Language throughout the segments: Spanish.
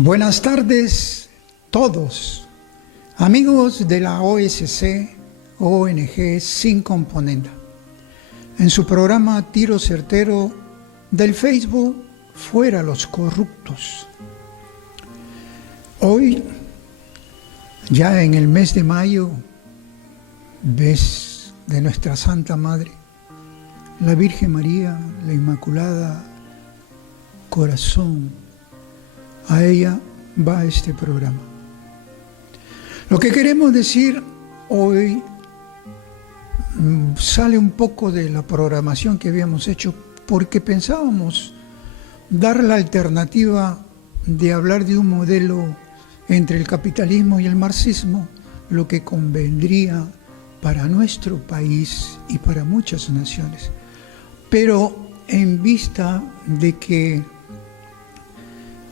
Buenas tardes todos, amigos de la OSC, ONG Sin Componenda. En su programa Tiro Certero del Facebook, Fuera los Corruptos. Hoy, ya en el mes de mayo, mes de nuestra Santa Madre, la Virgen María, la Inmaculada Corazón, a ella va este programa. Lo que queremos decir hoy sale un poco de la programación que habíamos hecho, porque pensábamos dar la alternativa de hablar de un modelo entre el capitalismo y el marxismo, lo que convendría para nuestro país y para muchas naciones. Pero en vista de que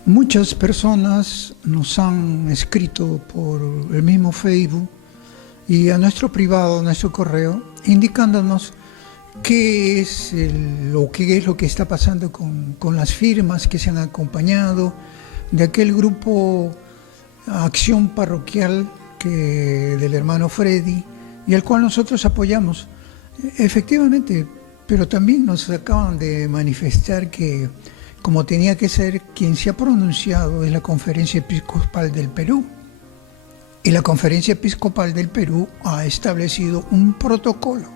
muchas personas nos han escrito por el mismo Facebook y a nuestro privado, a nuestro correo, indicándonos qué es lo que está pasando con las firmas que se han acompañado de aquel grupo Acción Parroquial del hermano Freddy, y al cual nosotros apoyamos. Efectivamente, pero también nos acaban de manifestar que, como tenía que ser, quien se ha pronunciado es la Conferencia Episcopal del Perú. Y la Conferencia Episcopal del Perú ha establecido un protocolo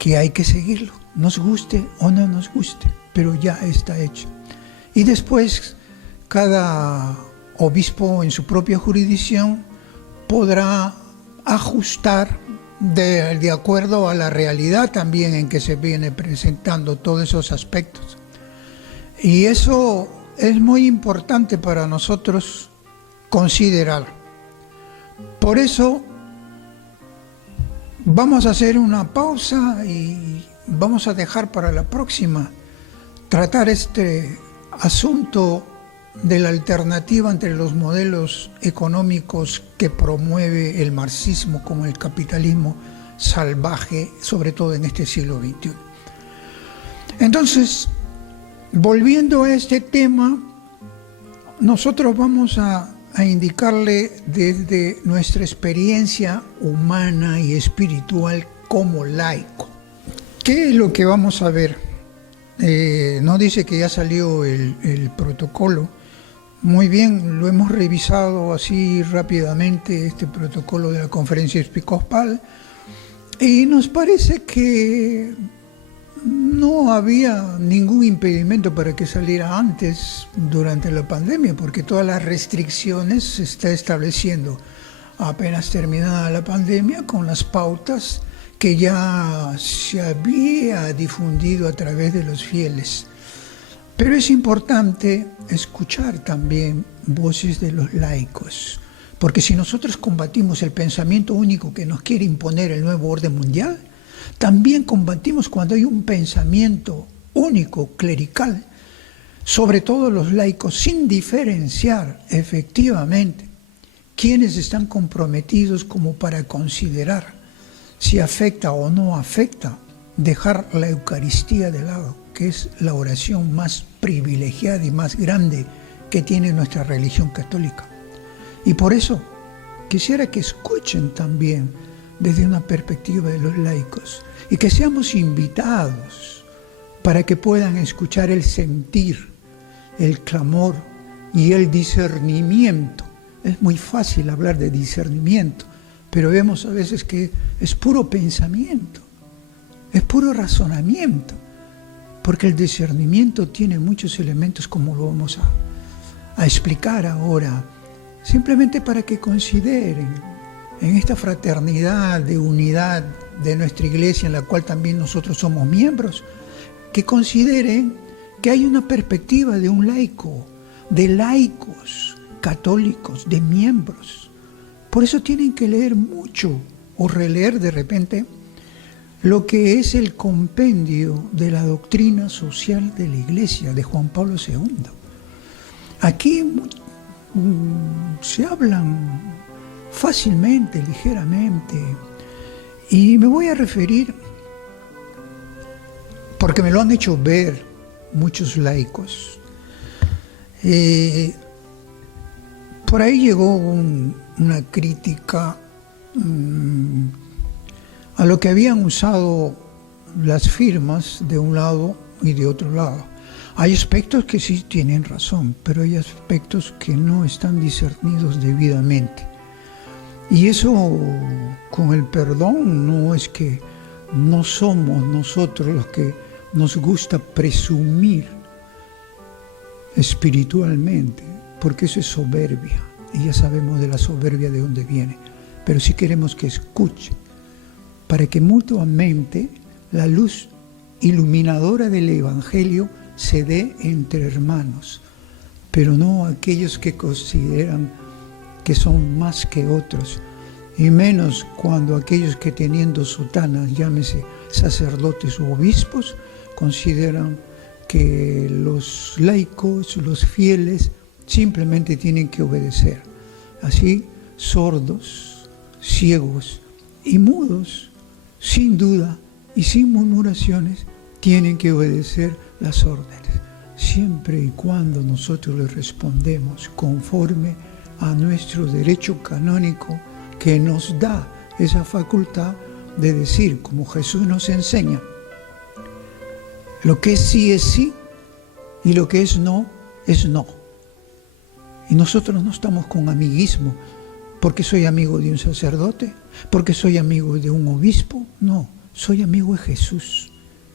que hay que seguirlo, nos guste o no nos guste, pero ya está hecho. Y después, cada obispo en su propia jurisdicción podrá ajustar de acuerdo a la realidad también en que se viene presentando todos esos aspectos. Y eso es muy importante para nosotros considerar. Por eso vamos a hacer una pausa y vamos a dejar para la próxima tratar este asunto de la alternativa entre los modelos económicos que promueve el marxismo con el capitalismo salvaje, sobre todo en este siglo XXI. Entonces, volviendo a este tema, nosotros vamos a indicarle desde nuestra experiencia humana y espiritual como laico. ¿Qué es lo que vamos a ver? No dice que ya salió el protocolo. Muy bien, lo hemos revisado así rápidamente, este protocolo de la Conferencia Episcopal, y nos parece que no había ningún impedimento para que saliera antes, durante la pandemia, porque todas las restricciones se está estableciendo apenas terminada la pandemia, con las pautas que ya se había difundido a través de los fieles. Pero es importante escuchar también voces de los laicos, porque si nosotros combatimos el pensamiento único que nos quiere imponer el nuevo orden mundial, también combatimos cuando hay un pensamiento único, clerical, sobre todo los laicos, sin diferenciar efectivamente quiénes están comprometidos como para considerar si afecta o no afecta dejar la Eucaristía de lado, que es la oración más privilegiada y más grande que tiene nuestra religión católica. Y por eso quisiera que escuchen también desde una perspectiva de los laicos y que seamos invitados para que puedan escuchar el sentir, el clamor y el discernimiento. Es muy fácil hablar de discernimiento, pero vemos a veces que es puro pensamiento, es puro razonamiento, porque el discernimiento tiene muchos elementos, como lo vamos a explicar ahora, simplemente para que consideren en esta fraternidad de unidad de nuestra iglesia, en la cual también nosotros somos miembros, que consideren que hay una perspectiva de un laico, de laicos católicos, de miembros. Por eso tienen que leer mucho o releer de repente lo que es el compendio de la doctrina social de la Iglesia de Juan Pablo II. Aquí se hablan fácilmente, ligeramente, y me voy a referir, porque me lo han hecho ver muchos laicos, Por ahí llegó una crítica a lo que habían usado las firmas de un lado y de otro lado. Hay aspectos que sí tienen razón, pero hay aspectos que no están discernidos debidamente. Y eso, con el perdón, no es que no somos nosotros los que nos gusta presumir espiritualmente, porque eso es soberbia, y ya sabemos de la soberbia de dónde viene. Pero sí queremos que escuche, para que mutuamente la luz iluminadora del Evangelio se dé entre hermanos, pero no aquellos que consideran que son más que otros, y menos cuando aquellos que teniendo sotanas, llámese sacerdotes u obispos, consideran que los laicos, los fieles, simplemente tienen que obedecer. Así, sordos, ciegos y mudos, sin duda y sin murmuraciones, tienen que obedecer las órdenes, siempre y cuando nosotros les respondemos conforme a nuestro derecho canónico, que nos da esa facultad de decir, como Jesús nos enseña, lo que es sí y lo que es no. Y nosotros no estamos con amiguismo, porque soy amigo de un sacerdote, porque soy amigo de un obispo. No, soy amigo de Jesús.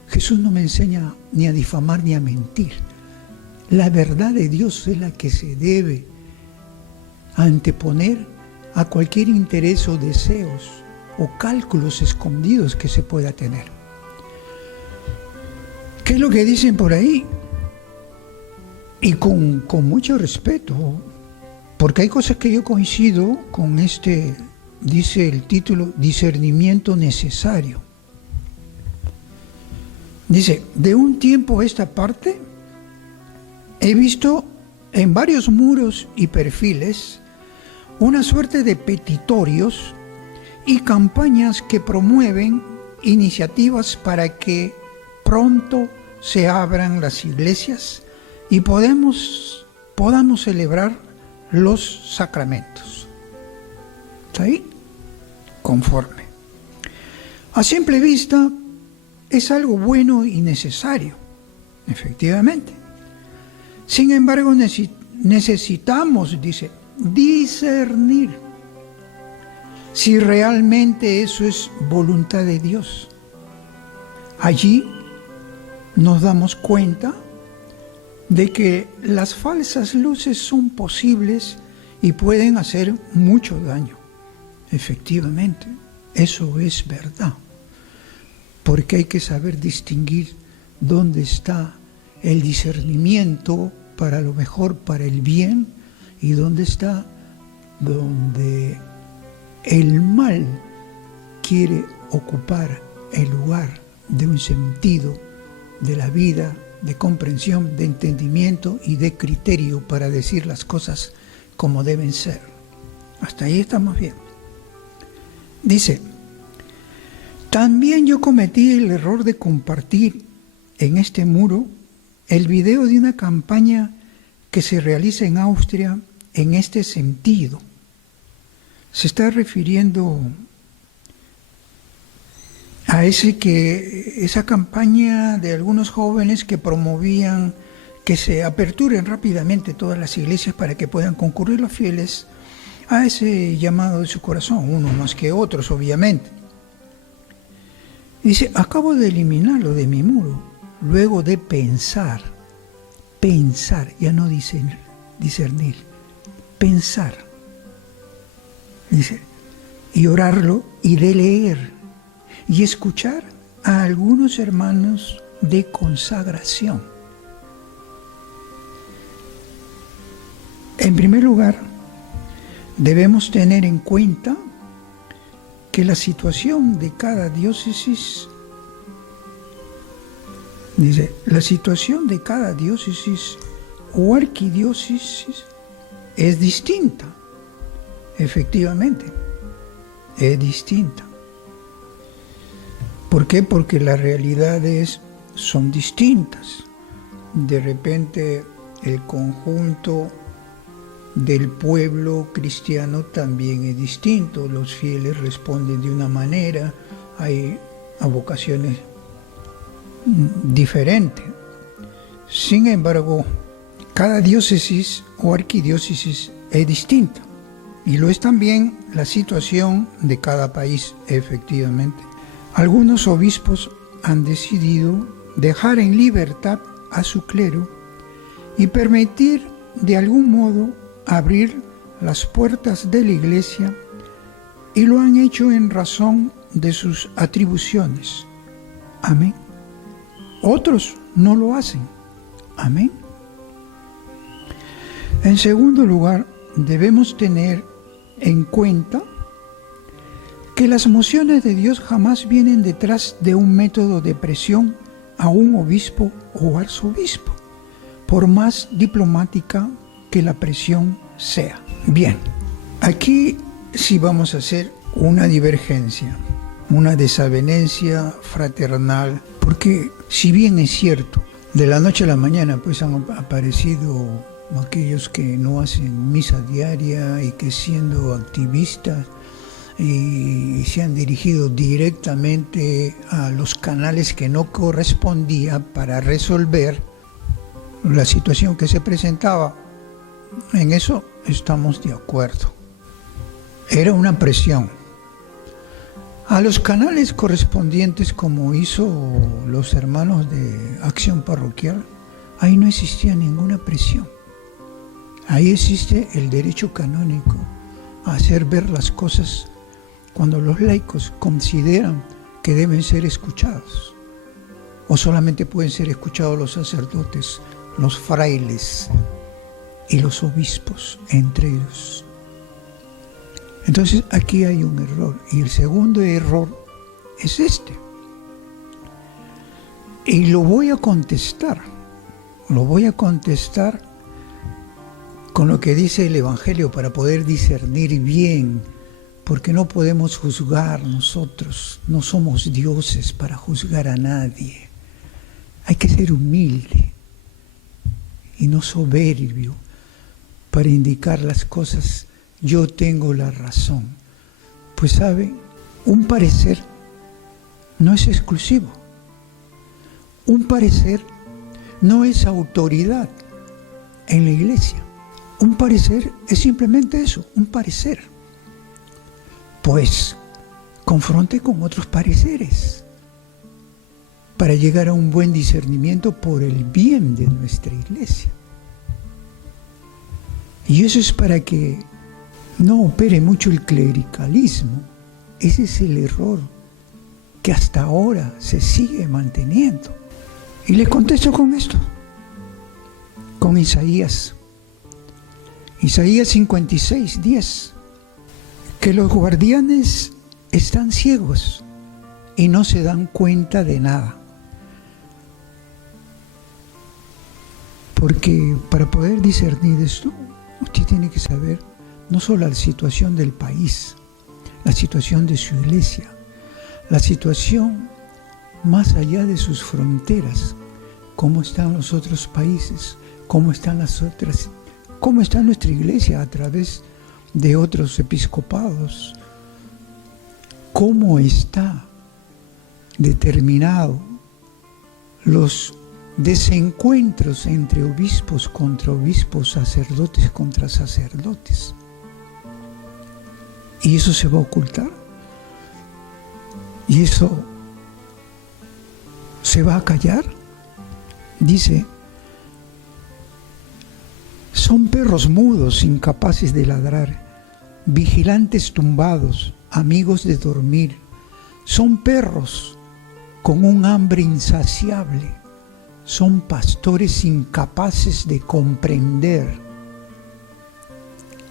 Jesús no me enseña ni a difamar ni a mentir. La verdad de Dios es la que se debe anteponer a cualquier interés o deseos o cálculos escondidos que se pueda tener. ¿Qué es lo que dicen por ahí? Y con mucho respeto, porque hay cosas que yo coincido con dice el título, discernimiento necesario. Dice, de un tiempo a esta parte, he visto en varios muros y perfiles una suerte de petitorios y campañas que promueven iniciativas para que pronto se abran las iglesias y podamos celebrar los sacramentos. ¿Está ahí? Conforme. A simple vista es algo bueno y necesario, efectivamente. Sin embargo, necesitamos, dice, discernir si realmente eso es voluntad de Dios. Allí nos damos cuenta de que las falsas luces son posibles y pueden hacer mucho daño. Efectivamente, eso es verdad, porque hay que saber distinguir dónde está el discernimiento para lo mejor, para el bien, y dónde está donde el mal quiere ocupar el lugar de un sentido de la vida, de comprensión, de entendimiento y de criterio para decir las cosas como deben ser. Hasta ahí estamos bien. Dice, también yo cometí el error de compartir en este muro el video de una campaña que se realiza en Austria en este sentido. Se está refiriendo a esa campaña de algunos jóvenes que promovían que se aperturen rápidamente todas las iglesias para que puedan concurrir los fieles a ese llamado de su corazón, unos más que otros, obviamente. Dice, acabo de eliminarlo de mi muro, luego de pensar, ya no discernir, pensar. Dice, y orarlo y de leer y escuchar a algunos hermanos de consagración. En primer lugar, debemos tener en cuenta que la situación de cada diócesis, dice, la situación de cada diócesis o arquidiócesis es distinta. Efectivamente, es distinta. ¿Por qué? Porque las realidades son distintas. De repente el conjunto del pueblo cristiano también es distinto. Los fieles responden de una manera, hay vocaciones diferentes. Sin embargo, cada diócesis o arquidiócesis es distinta, y lo es también la situación de cada país, efectivamente. Algunos obispos han decidido dejar en libertad a su clero y permitir de algún modo abrir las puertas de la Iglesia, y lo han hecho en razón de sus atribuciones. Amén. Otros no lo hacen. Amén. En segundo lugar, debemos tener en cuenta que las mociones de Dios jamás vienen detrás de un método de presión a un obispo o arzobispo, por más diplomática que la presión sea. Bien, aquí sí vamos a hacer una divergencia, una desavenencia fraternal, porque si bien es cierto, de la noche a la mañana pues han aparecido aquellos que no hacen misa diaria y que siendo activistas y se han dirigido directamente a los canales que no correspondía para resolver la situación que se presentaba. En eso estamos de acuerdo. Era una presión. A los canales correspondientes, como hizo los hermanos de Acción Parroquial, ahí no existía ninguna presión. Ahí existe el derecho canónico a hacer ver las cosas cuando los laicos consideran que deben ser escuchados, o solamente pueden ser escuchados los sacerdotes, los frailes y los obispos, entre ellos. Entonces aquí hay un error, y el segundo error es este. Y lo voy a contestar con lo que dice el Evangelio para poder discernir bien, porque no podemos juzgar nosotros, no somos dioses para juzgar a nadie. Hay que ser humilde y no soberbio para indicar las cosas. Yo tengo la razón. Pues sabe, un parecer no es exclusivo. Un parecer no es autoridad en la Iglesia. Un parecer es simplemente eso, un parecer. Pues confronte con otros pareceres para llegar a un buen discernimiento por el bien de nuestra Iglesia. Y eso es para que no opere mucho el clericalismo. Ese es el error que hasta ahora se sigue manteniendo. Y le contesto con esto, con Isaías 56:10, que los guardianes están ciegos y no se dan cuenta de nada. Porque para poder discernir esto, usted tiene que saber no solo la situación del país, la situación de su iglesia, la situación más allá de sus fronteras, cómo están los otros países, cómo está nuestra iglesia a través de otros episcopados, cómo está determinado los desencuentros entre obispos contra obispos, sacerdotes contra sacerdotes. ¿Y eso se va a ocultar? ¿Y eso se va a callar? Dice, son perros mudos, incapaces de ladrar, vigilantes tumbados, amigos de dormir. Son perros con un hambre insaciable. Son pastores incapaces de comprender.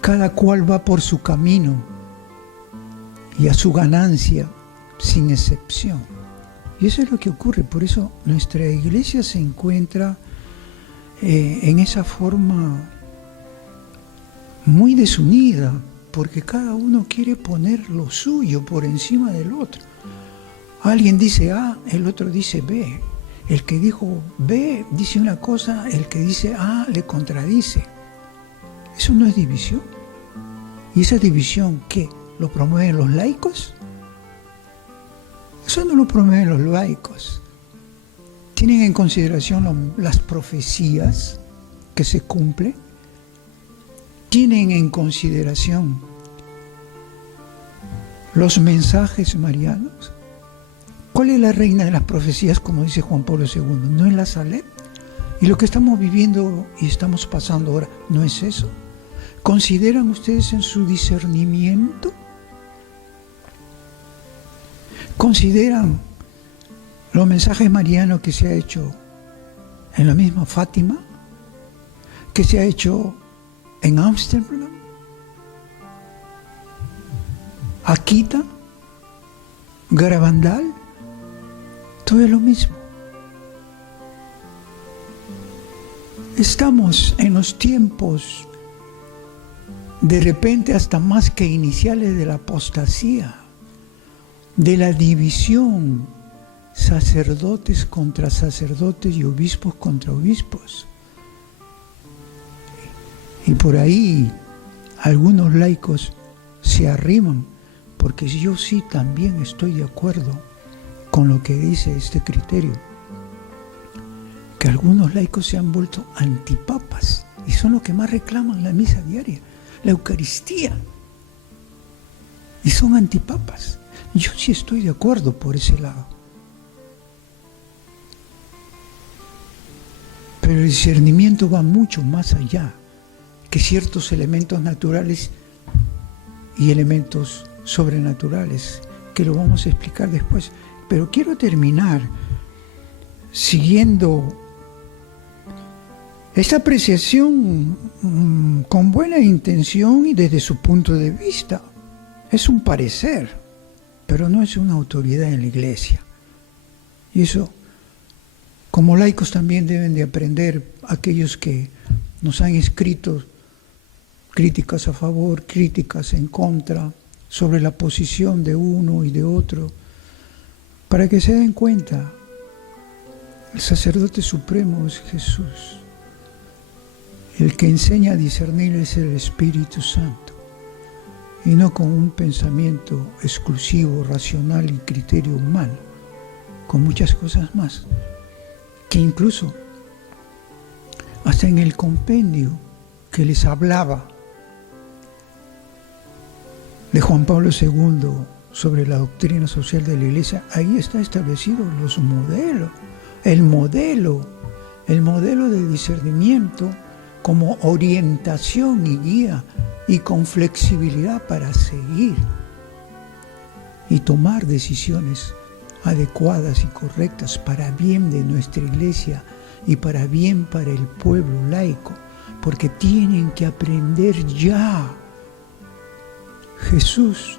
Cada cual va por su camino y a su ganancia, sin excepción. Y eso es lo que ocurre. Por eso nuestra iglesia se encuentra en esa forma muy desunida, porque cada uno quiere poner lo suyo por encima del otro. Alguien dice A, el otro dice B. El que dijo B dice una cosa, el que dice A le contradice. Eso no es división. ¿Y esa división qué? ¿Lo promueven los laicos? Eso no lo promueven los laicos. ¿Tienen en consideración las profecías que se cumplen? ¿Tienen en consideración los mensajes marianos? ¿Cuál es la reina de las profecías, como dice Juan Pablo II? ¿No es la Salem? Y lo que estamos viviendo y estamos pasando ahora, ¿no es eso? ¿Consideran ustedes en su discernimiento? ¿Consideran los mensajes marianos que se ha hecho en la misma Fátima? ¿Que se ha hecho en Ámsterdam? ¿Akita? ¿Garabandal? Todo es lo mismo. Estamos en los tiempos de repente hasta más que iniciales de la apostasía, de la división, sacerdotes contra sacerdotes y obispos contra obispos. Y por ahí algunos laicos se arriman, porque yo sí también estoy de acuerdo con lo que dice este criterio, que algunos laicos se han vuelto antipapas y son los que más reclaman la misa diaria, la Eucaristía, y son antipapas. Yo sí estoy de acuerdo por ese lado. Pero el discernimiento va mucho más allá que ciertos elementos naturales y elementos sobrenaturales, que lo vamos a explicar después. Pero quiero terminar siguiendo esta apreciación con buena intención y desde su punto de vista. Es un parecer, pero no es una autoridad en la Iglesia. Y eso, como laicos, también deben de aprender aquellos que nos han escrito críticas a favor, críticas en contra, sobre la posición de uno y de otro, para que se den cuenta, el sacerdote supremo es Jesús. El que enseña a discernir es el Espíritu Santo, y no con un pensamiento exclusivo, racional y criterio humano, con muchas cosas más, que incluso hasta en el compendio que les hablaba de Juan Pablo II sobre la doctrina social de la Iglesia, ahí está establecido los modelos, el modelo de discernimiento como orientación y guía, y con flexibilidad para seguir y tomar decisiones adecuadas y correctas para bien de nuestra Iglesia y para bien para el pueblo laico, porque tienen que aprender ya. Jesús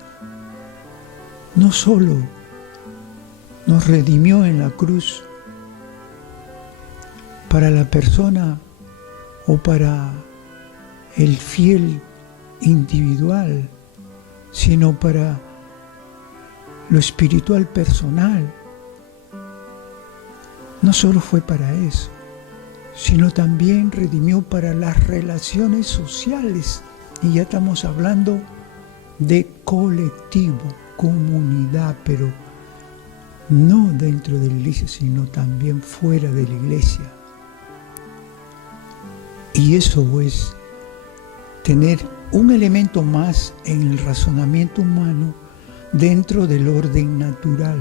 no solo nos redimió en la cruz para la persona o para el fiel individual, sino para lo espiritual personal. No solo fue para eso, sino también redimió para las relaciones sociales. Y ya estamos hablando de colectivo, comunidad, pero no dentro de la Iglesia, sino también fuera de la Iglesia. Y eso es tener un elemento más en el razonamiento humano dentro del orden natural,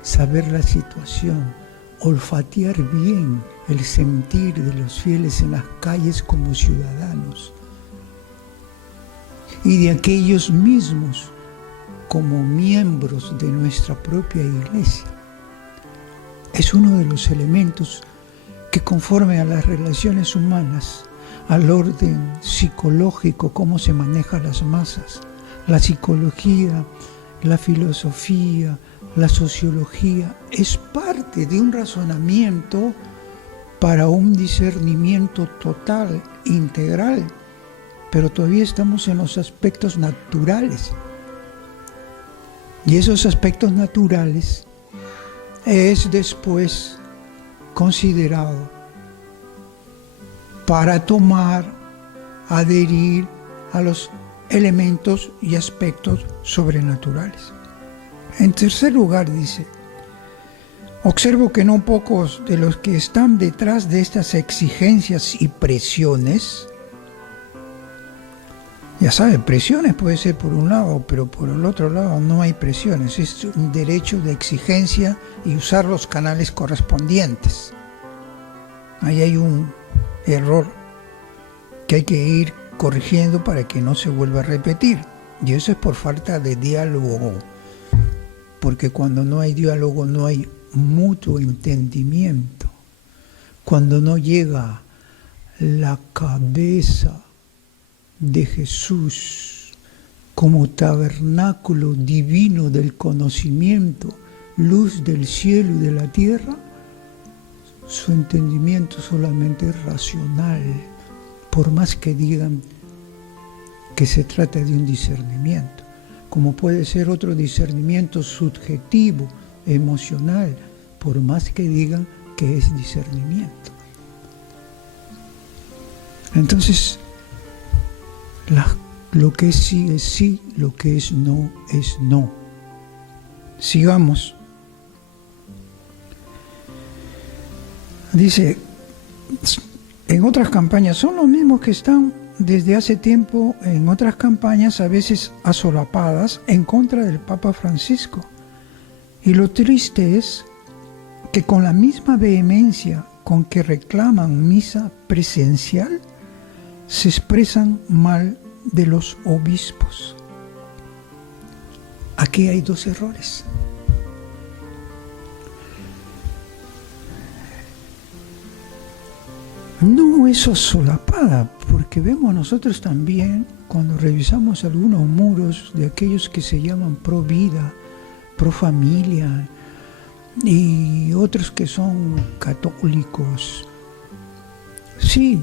saber la situación, olfatear bien el sentir de los fieles en las calles como ciudadanos y de aquellos mismos como miembros de nuestra propia Iglesia. Es uno de los elementos que, conforme a las relaciones humanas, al orden psicológico, cómo se manejan las masas, la psicología, la filosofía, la sociología, es parte de un razonamiento para un discernimiento total, integral, pero todavía estamos en los aspectos naturales. Y esos aspectos naturales es después considerado para tomar adherir a los elementos y aspectos sobrenaturales. En tercer lugar dice, observo que no pocos de los que están detrás de estas exigencias y presiones, ya sabe, presiones puede ser por un lado, pero por el otro lado no hay presiones, es un derecho de exigencia y usar los canales correspondientes. Ahí hay un error que hay que ir corrigiendo para que no se vuelva a repetir, y eso es por falta de diálogo, porque cuando no hay diálogo no hay mutuo entendimiento. Cuando no llega la cabeza de Jesús como tabernáculo divino del conocimiento, luz del cielo y de la tierra, su entendimiento solamente es racional, por más que digan que se trata de un discernimiento, como puede ser otro discernimiento subjetivo, emocional, por más que digan que es discernimiento. Entonces, lo que es sí, lo que es no es no. Sigamos. Dice, en otras campañas, son los mismos que están desde hace tiempo en otras campañas, a veces asolapadas, en contra del Papa Francisco. Y lo triste es que con la misma vehemencia con que reclaman misa presencial, se expresan mal de los obispos. Aquí hay dos errores. No es solapada, porque vemos nosotros también, cuando revisamos algunos muros de aquellos que se llaman pro vida, pro familia, y otros que son católicos, sí,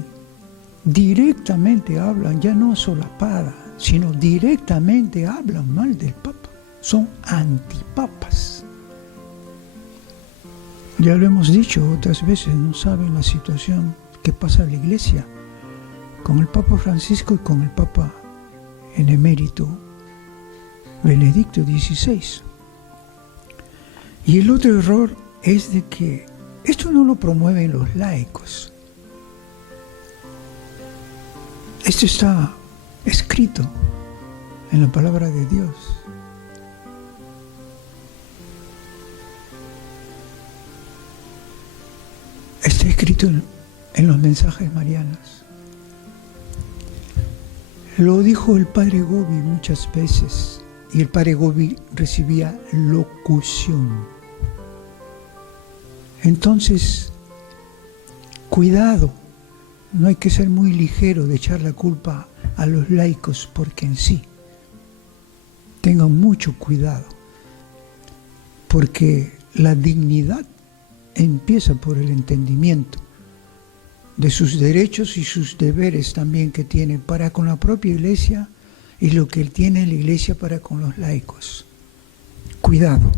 directamente hablan, ya no solapada, sino directamente hablan mal del Papa. Son antipapas. Ya lo hemos dicho otras veces, no saben la situación que pasa en la Iglesia con el Papa Francisco y con el Papa en emérito Benedicto XVI. Y el otro error es de que esto no lo promueven los laicos. Esto está escrito en la palabra de Dios. Está escrito en los mensajes marianos. Lo dijo el Padre Gobi muchas veces, y el Padre Gobi recibía locución. Entonces, cuidado. No hay que ser muy ligero de echar la culpa a los laicos, porque en sí, tengan mucho cuidado, porque la dignidad empieza por el entendimiento de sus derechos y sus deberes también que tiene para con la propia Iglesia y lo que tiene la Iglesia para con los laicos. Cuidado.